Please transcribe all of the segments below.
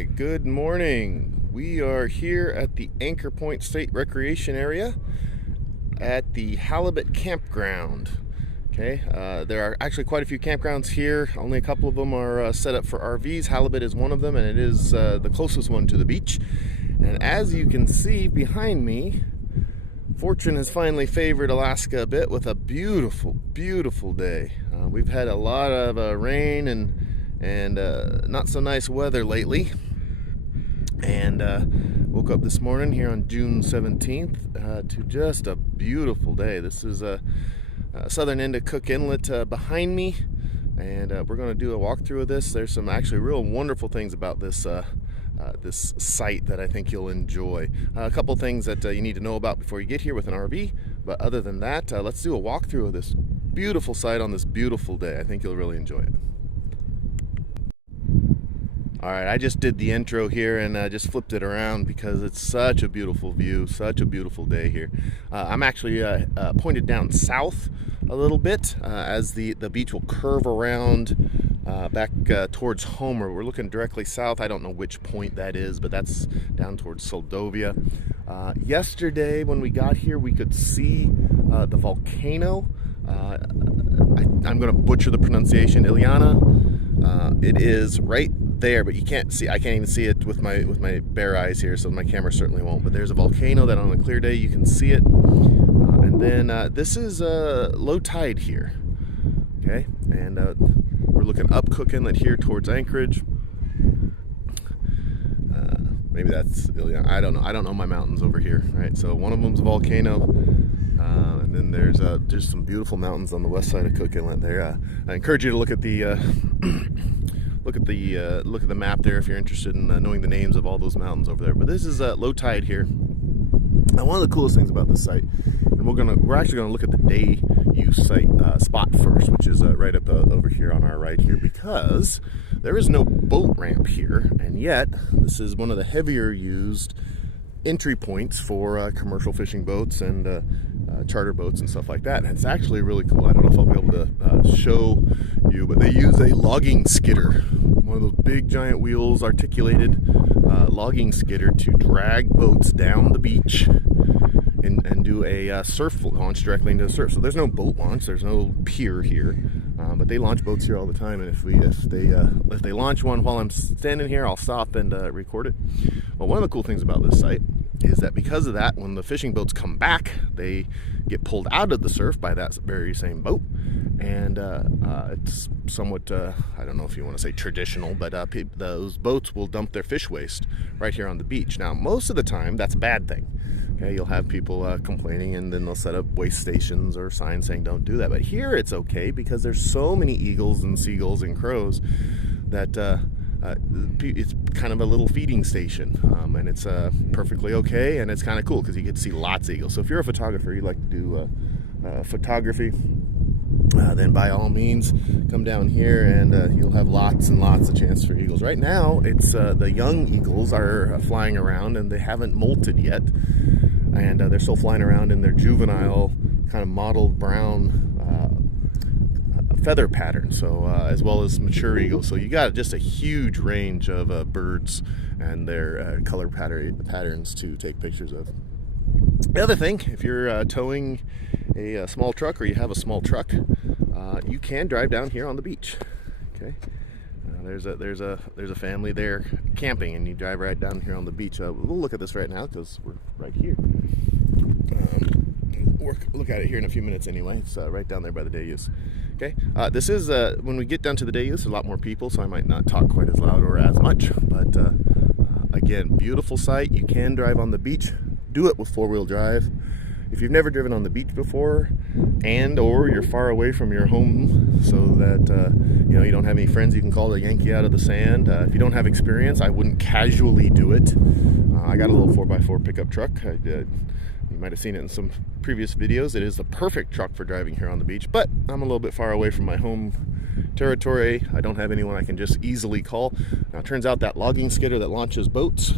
right, good morning. We are here at the Anchor Point State Recreation Area at the Halibut campground. Okay, there are actually quite a few campgrounds here. Only a couple of them are set up for RVs. Halibut is one of them, and it is the closest one to the beach. And as you can see behind me, fortune has finally favored Alaska a bit with a beautiful, beautiful day. We've had a lot of rain and not so nice weather lately. And woke up this morning here on June 17th to just a beautiful day. This is southern end of Cook Inlet behind me, and we're going to do a walkthrough of this. There's some actually real wonderful things about this this site that I think you'll enjoy. A couple things that you need to know about before you get here with an RV, but other than that, let's do a walkthrough of this beautiful site on this beautiful day. I think you'll really enjoy it. Alright, I just did the intro here and just flipped it around because it's such a beautiful view, such a beautiful day here. I'm actually pointed down south a little bit as the beach will curve around back towards Homer. We're looking directly south. I don't know which point that is, but that's down towards Soldovia. Yesterday when we got here, we could see the volcano. I'm going to butcher the pronunciation, Iliana. It is right there, but you can't see. I can't even see it with my bare eyes here, so my camera certainly won't. But there's a volcano that on a clear day you can see it. And then this is low tide here. Okay, and we're looking up Cook Inlet here towards Anchorage. Maybe that's Iliana. I don't know. I don't know my mountains over here. Right, so one of them's a volcano. And then there's some beautiful mountains on the west side of Cook Inlet there. I encourage you to look at the look at the map there if you're interested in knowing the names of all those mountains over there. But this is low tide here. Now, one of the coolest things about this site, and we're actually gonna look at the day use site spot first, which is right up over here on our right here, because there is no boat ramp here, and yet this is one of the heavier used entry points for commercial fishing boats and charter boats and stuff like that. And it's actually really cool. I don't know if I'll be able to show you, but they use a logging skidder, one of those big giant wheels, articulated logging skidder to drag boats down the beach and do a surf launch directly into the surf. So there's no boat launch, there's no pier here, but they launch boats here all the time. And if they launch one while I'm standing here, I'll stop and record it. Well, one of the cool things about this site is that because of that, when the fishing boats come back, they get pulled out of the surf by that very same boat. And it's somewhat, I don't know if you want to say traditional, but those boats will dump their fish waste right here on the beach. Now, most of the time, that's a bad thing. Okay, you'll have people complaining, and then they'll set up waste stations or signs saying don't do that. But here it's okay because there's so many eagles and seagulls and crows that it's kind of a little feeding station, and it's perfectly okay, and it's kind of cool because you get to see lots of eagles. So if you're a photographer, you like to do photography, then by all means come down here and you'll have lots and lots of chance for eagles. Right now it's the young eagles are flying around and they haven't molted yet, and they're still flying around in their juvenile kind of mottled brown feather pattern, so as well as mature eagles. So you got just a huge range of birds and their color patterns to take pictures of. The other thing, if you're towing a small truck or you have a small truck, you can drive down here on the beach. Okay, there's a family there camping, and you drive right down here on the beach. We'll look at this right now because we're right here. We'll look at it here in a few minutes anyway. It's right down there by the day use. Okay, this is when we get down to the day use, there's a lot more people, so I might not talk quite as loud or as much. But again, beautiful site. You can drive on the beach. Do it with four-wheel drive. If you've never driven on the beach before, or you're far away from your home, so that you don't have any friends you can call to yank you out of the sand. If you don't have experience, I wouldn't casually do it. I got a little 4x4 pickup truck. You might have seen it in some previous videos. It is the perfect truck for driving here on the beach, but I'm a little bit far away from my home territory. I don't have anyone I can just easily call. Now, it turns out that logging skidder that launches boats,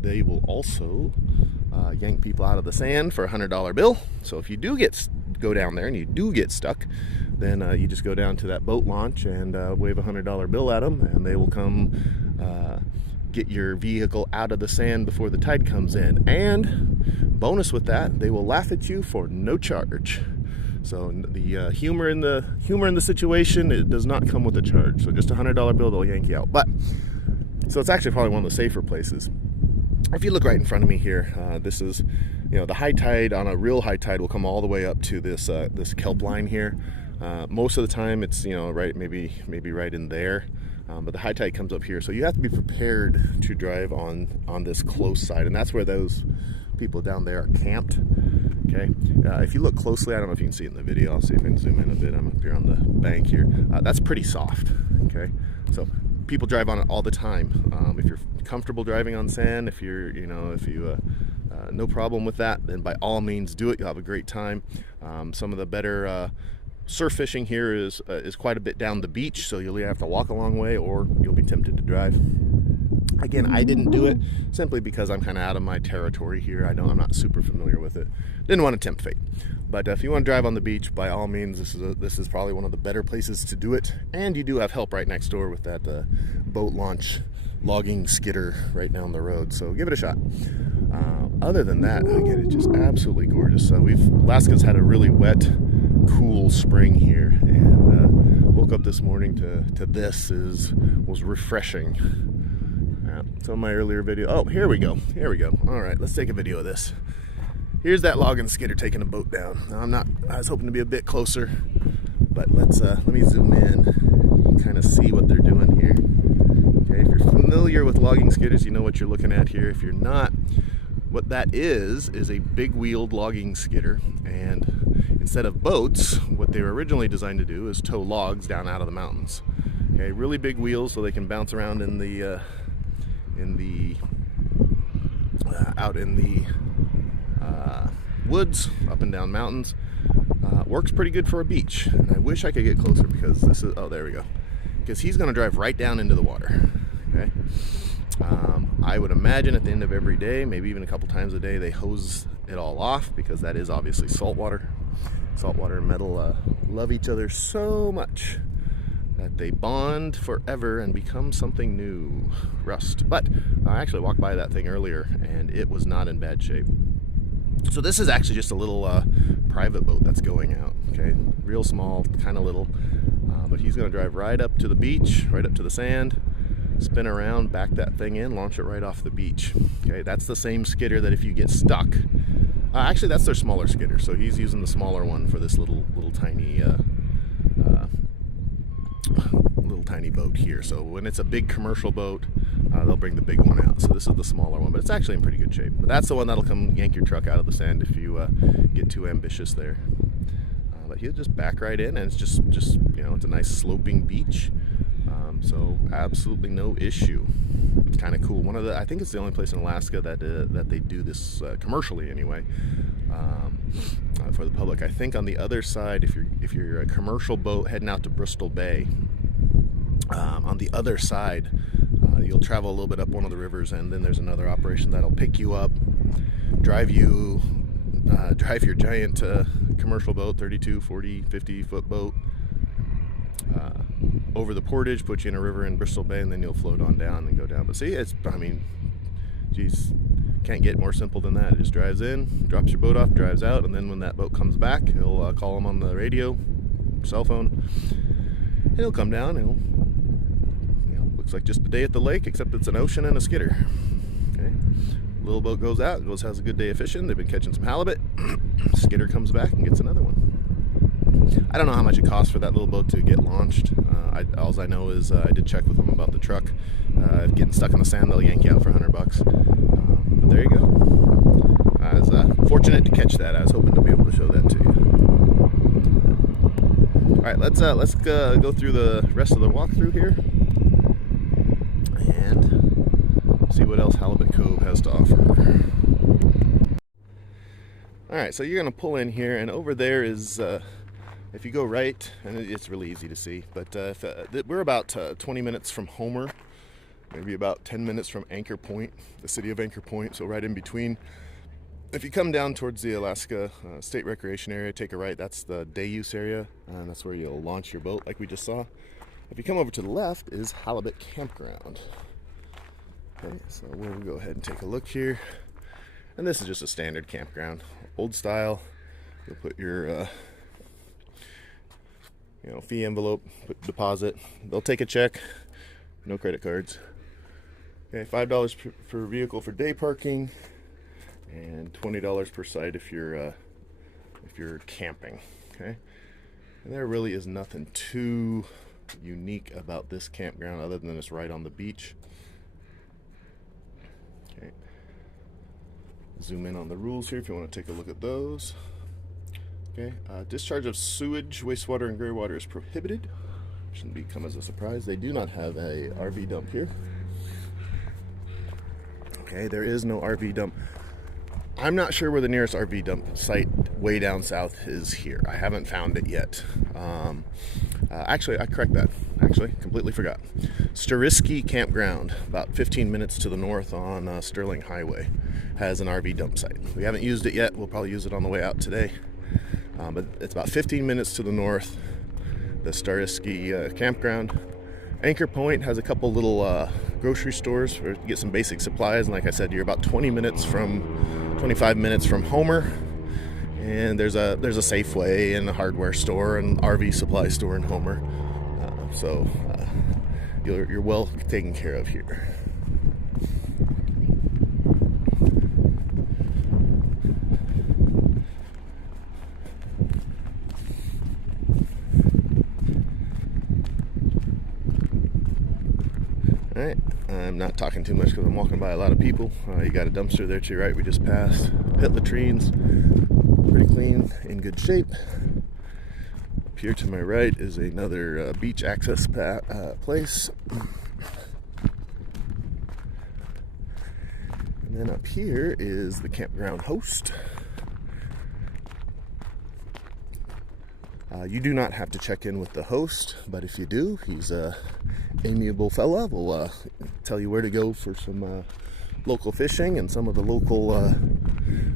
they will also yank people out of the sand for a $100 bill. So if you do go down there and you do get stuck, then you just go down to that boat launch and wave a $100 bill at them, and they will come get your vehicle out of the sand before the tide comes in. And bonus with that, they will laugh at you for no charge. So the humor in the situation, it does not come with a charge. So just a $100 bill, they'll yank you out. But so it's actually probably one of the safer places. If you look right in front of me here, this is, the high tide. On a real high tide will come all the way up to this this kelp line here. Most of the time it's right, maybe right in there, but the high tide comes up here, so you have to be prepared to drive on this close side, and that's where those people down there are camped. Okay, if you look closely, I don't know if you can see it in the video. I'll see if I can zoom in a bit. I'm up here on the bank here. That's pretty soft. Okay, so people drive on it all the time. If you're comfortable driving on sand, if you're no problem with that, then by all means do it. You'll have a great time. Some of the better surf fishing here is quite a bit down the beach, so you'll either have to walk a long way or you'll be tempted to drive. Again, I didn't do it simply because I'm kind of out of my territory here. I'm not super familiar with it. Didn't want to tempt fate. But if you want to drive on the beach, by all means, this is probably one of the better places to do it. And you do have help right next door with that boat launch logging skidder right down the road. So give it a shot. Other than that, again, it's just absolutely gorgeous. Alaska's had a really wet, cool spring here, and woke up this morning to this was refreshing. Some of my earlier video. Oh, here we go. All right, let's take a video of this. Here's that logging skidder taking a boat down. Now I was hoping to be a bit closer, but let me zoom in and kind of see what they're doing here. Okay, if you're familiar with logging skidders, you know what you're looking at here. If you're not, what that is a big wheeled logging skidder, and instead of boats, what they were originally designed to do is tow logs down out of the mountains. Okay, really big wheels so they can bounce around out in the woods, up and down mountains. Works pretty good for a beach, and I wish I could get closer because this is, oh, there we go, because he's going to drive right down into the water. Okay, I would imagine at the end of every day, maybe even a couple times a day, they hose it all off, because that is obviously salt water. Saltwater and metal love each other so much that they bond forever and become something new, rust. But I actually walked by that thing earlier, and it was not in bad shape. So this is actually just a little private boat that's going out, okay? Real small, kind of little, but he's gonna drive right up to the beach, right up to the sand, spin around, back that thing in, launch it right off the beach. Okay, that's the same skidder that if you get stuck, actually that's their smaller skidder, so he's using the smaller one for this little tiny boat here. So when it's a big commercial boat, they'll bring the big one out. So this is the smaller one, but it's actually in pretty good shape. But that's the one that'll come yank your truck out of the sand if you get too ambitious there. But he'll just back right in, and it's just it's a nice sloping beach. So absolutely no issue. It's kind of cool. I think it's the only place in Alaska that they do this commercially anyway, for the public. I think on the other side, if you're a commercial boat heading out to Bristol Bay, on the other side, you'll travel a little bit up one of the rivers, and then there's another operation that'll pick you up, drive your giant commercial boat, 32, 40, 50 foot boat, over the portage, put you in a river in Bristol Bay, and then you'll float on down and go down. But see, geez, can't get more simple than that. It just drives in, drops your boat off, drives out, and then when that boat comes back, he'll call him on the radio, cell phone, and he'll come down, and looks like just a day at the lake, except it's an ocean and a skidder. Okay, little boat goes out, has a good day of fishing. They've been catching some halibut. Skidder comes back and gets another one. I don't know how much it costs for that little boat to get launched. All I know is I did check with them about the truck. If getting stuck in the sand, they'll yank you out for $100. But there you go. I was fortunate to catch that. I was hoping to be able to show that to you. All right, let's go through the rest of the walkthrough here and see what else Halibut Cove has to offer. All right, so you're gonna pull in here, and over there is, if you go right, and it's really easy to see, but we're about 20 minutes from Homer, maybe about 10 minutes from Anchor Point, the city of Anchor Point, so right in between. If you come down towards the Alaska State Recreation Area, take a right, that's the day use area, and that's where you'll launch your boat like we just saw. If you come over to the left is Halibut Campground. Okay, so we'll go ahead and take a look here. And this is just a standard campground, old style. You'll put your fee envelope, put deposit. They'll take a check, no credit cards. Okay, $5 per vehicle for day parking, and $20 per site if you're camping. Okay, and there really is nothing too unique about this campground other than it's right on the beach. Okay, zoom in on the rules here if you want to take a look at those. Okay, discharge of sewage, wastewater, and gray water is prohibited. Shouldn't come as a surprise. They do not have a RV dump here. Okay, there is no RV dump. I'm not sure where the nearest RV dump site way down south is here. I haven't found it yet. Actually, I correct that. Actually, completely forgot. Stariski campground, about 15 minutes to the north on Sterling Highway, has an RV dump site. We haven't used it yet. We'll probably use it on the way out today. But it's about 15 minutes to the north, the Stariski campground. Anchor Point has a couple little grocery stores to get some basic supplies, and like I said, you're about 25 minutes from Homer. And there's a Safeway and a hardware store and RV supply store in Homer, so you're well taken care of here. Alright, I'm not talking too much because I'm walking by a lot of people. You got a dumpster there to your right we just passed. Pit latrines, pretty clean, in good shape. Up here to my right is another beach access place. And then up here is the campground host. You do not have to check in with the host, but if you do, he's a amiable fella. Will tell you where to go for some local fishing and some of the local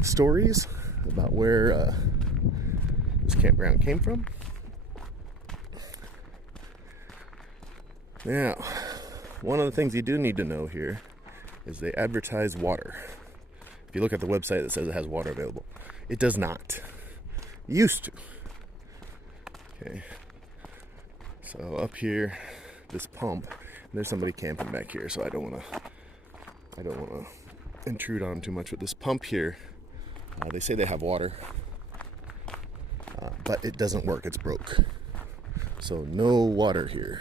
stories about where this campground came from. Now, one of the things you do need to know here is they advertise water. If you look at the website that says it has water available, it does not. It used to. Okay, so up here, this pump, there's somebody camping back here, so I don't want to intrude on too much with this pump here. They say they have water, but it doesn't work. It's broke, so no water here.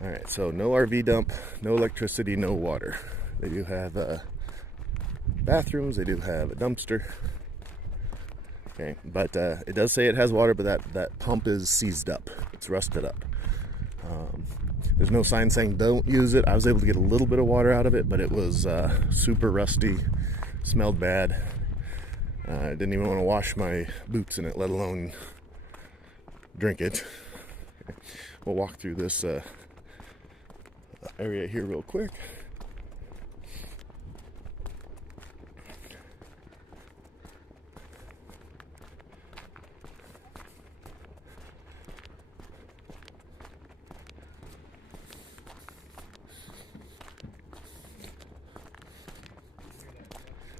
Alright, so no RV dump, no electricity, no water. They do have bathrooms, they do have a dumpster. Okay, but it does say it has water, but that pump is seized up. It's rusted up. There's no sign saying don't use it. I was able to get a little bit of water out of it, but it was super rusty, smelled bad. I didn't even want to wash my boots in it, let alone drink it. Okay. We'll walk through this area here real quick.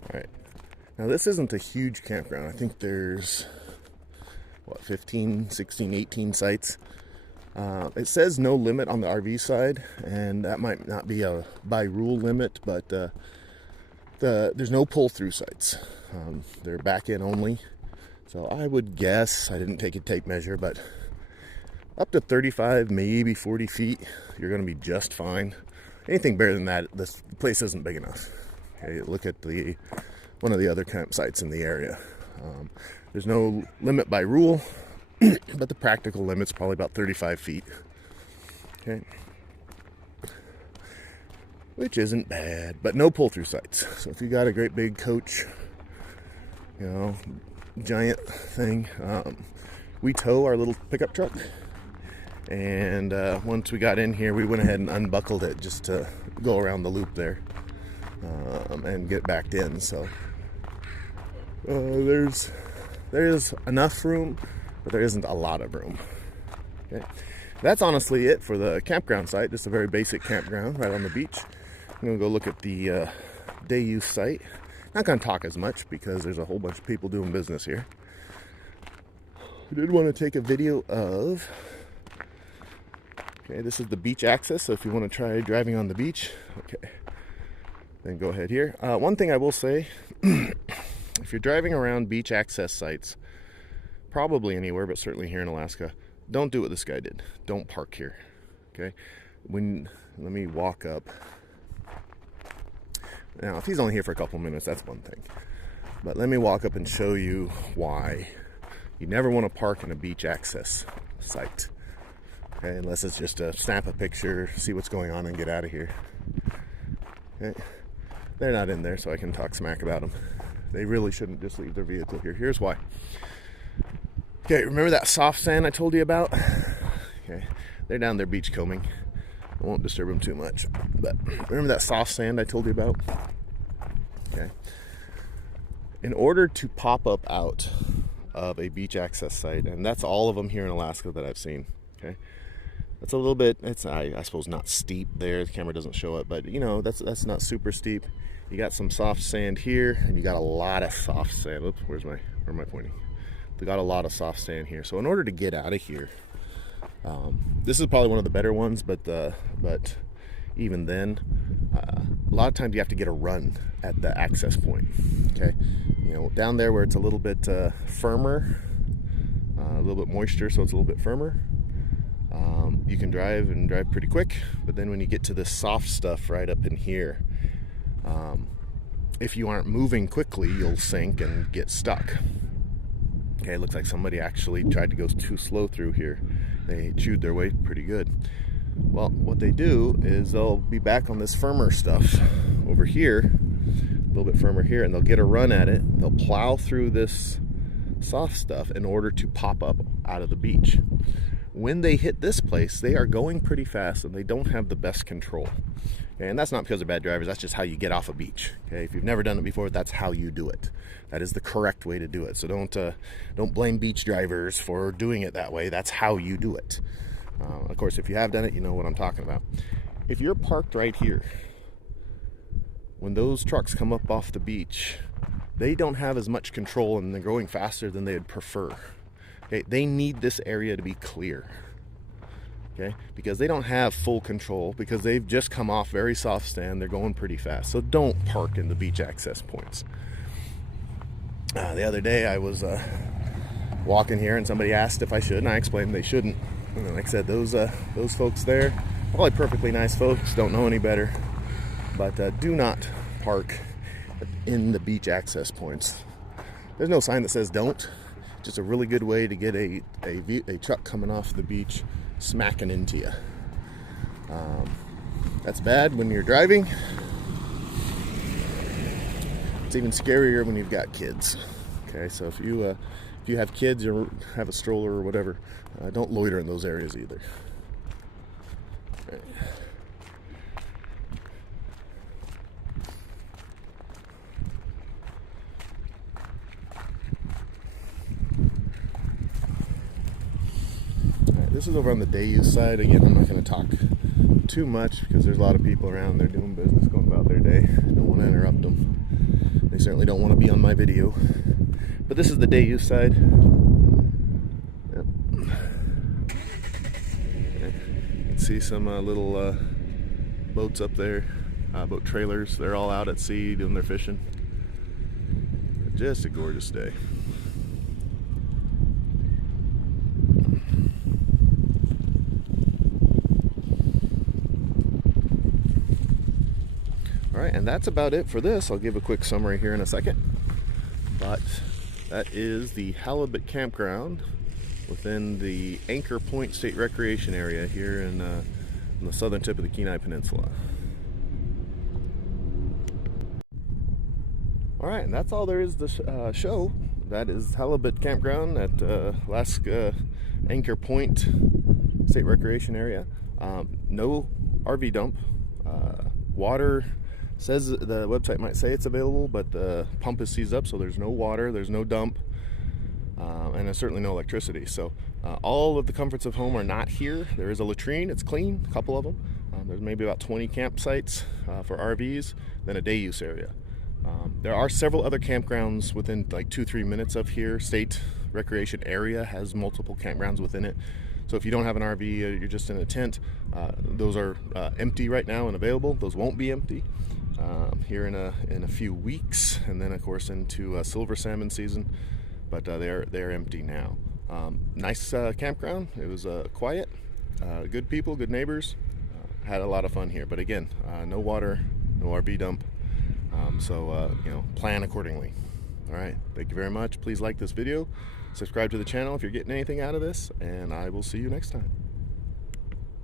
All right, now this isn't a huge campground. I think there's 15, 16, 18 sites. It says no limit on the RV side, and that might not be a by rule limit, but there's no pull-through sites. They're back in only. So I would guess, I didn't take a tape measure, but up to 35, maybe 40 feet, you're going to be just fine. Anything better than that, this place isn't big enough. Okay, look at one of the other campsites in the area. There's no limit by rule. But the practical limit's probably about 35 feet. Okay. Which isn't bad, but no pull-through sites. So if you got a great big coach, giant thing, we tow our little pickup truck. And once we got in here, we went ahead and unbuckled it just to go around the loop there and get backed in. So there's there is enough room, but there isn't a lot of room. Okay, that's honestly it for the campground site. Just a very basic campground right on the beach. I'm gonna go look at the day use site. Not gonna talk as much because there's a whole bunch of people doing business here. I did want to take a video of. Okay, this is the beach access. So if you want to try driving on the beach, okay, then go ahead here. One thing I will say, if you're driving around beach access sites, probably anywhere, but certainly here in Alaska, don't do what this guy did. Don't park here. Okay, let me walk up. Now, if he's only here for a couple minutes, that's one thing. But let me walk up and show you why you never want to park in a beach access site. Okay, unless it's just to snap a picture, see what's going on, and get out of here. Okay, they're not in there, so I can talk smack about them. They really shouldn't just leave their vehicle here. Here's why. Okay, remember that soft sand I told you about? Okay, they're down there beach combing. I won't disturb them too much. But remember that soft sand I told you about? Okay. In order to pop up out of a beach access site, and that's all of them here in Alaska that I've seen. Okay, that's a little bit. It's I suppose not steep there. The camera doesn't show it, but you know that's not super steep. You got some soft sand here, and you got a lot of soft sand. Oops, where am I pointing? They got a lot of soft sand here. So in order to get out of here, this is probably one of the better ones, but even then, a lot of times you have to get a run at the access point. Okay, you know, down there where it's a little bit firmer, a little bit moisture, so it's a little bit firmer. You can drive pretty quick, but then when you get to this soft stuff right up in here, if you aren't moving quickly, you'll sink and get stuck. Okay, it looks like somebody actually tried to go too slow through here. They chewed their way pretty good. Well, what they do is they'll be back on this firmer stuff over here, a little bit firmer here, and they'll get a run at it. They'll plow through this soft stuff in order to pop up out of the beach. When they hit this place, they are going pretty fast and they don't have the best control. Okay, and that's not because they're bad drivers, that's just how you get off a beach. Okay, if you've never done it before, that's how you do it. That is the correct way to do it. So don't blame beach drivers for doing it that way. That's how you do it. Of course, if you have done it, you know what I'm talking about. If you're parked right here, when those trucks come up off the beach, they don't have as much control and they're going faster than they would prefer. Okay, they need this area to be clear. Okay, because they don't have full control because they've just come off very soft sand. They're going pretty fast. So don't park in the beach access points. The other day I was walking here and somebody asked if I should, and I explained they shouldn't. And like I said, those folks there, probably perfectly nice folks, don't know any better, but do not park in the beach access points. There's no sign that says don't. Just a really good way to get a truck coming off the beach smacking into you. That's bad when you're driving. It's even scarier when you've got kids. Okay, so if you have kids or have a stroller or whatever, don't loiter in those areas either. Okay. This is over on the day use side. Again, I'm not going to talk too much because there's a lot of people around. They're doing business, going about their day. Don't want to interrupt them. They certainly don't want to be on my video. But this is the day use side. Yep. Okay. You can see some little boats up there, boat trailers. They're all out at sea doing their fishing. Just a gorgeous day. Alright, and that's about it for this. I'll give a quick summary here in a second. But that is the Halibut campground within the Anchor Point State Recreation Area here in the southern tip of the Kenai Peninsula. Alright, and that's all there is to show. That is Halibut campground at Alaska Anchor Point State Recreation Area. No RV dump. Water says the website might say it's available, but the pump is seized up, so there's no water, there's no dump. and there's certainly no electricity. So all of the comforts of home are not here. There is a latrine, it's clean, a couple of them. There's maybe about 20 campsites for RVs, then a day use area. There are several other campgrounds within like 2-3 minutes of here. State Recreation Area has multiple campgrounds within it. So if you don't have an RV, you're just in a tent, those are empty right now and available. Those won't be empty here in a few weeks, and then of course into silver salmon season. But they're empty now. Nice campground. It was quiet, good people, good neighbors. Had a lot of fun here. But again, no water, no RV dump. So plan accordingly. All right, thank you very much. Please like this video, subscribe to the channel if you're getting anything out of this, and I will see you next time.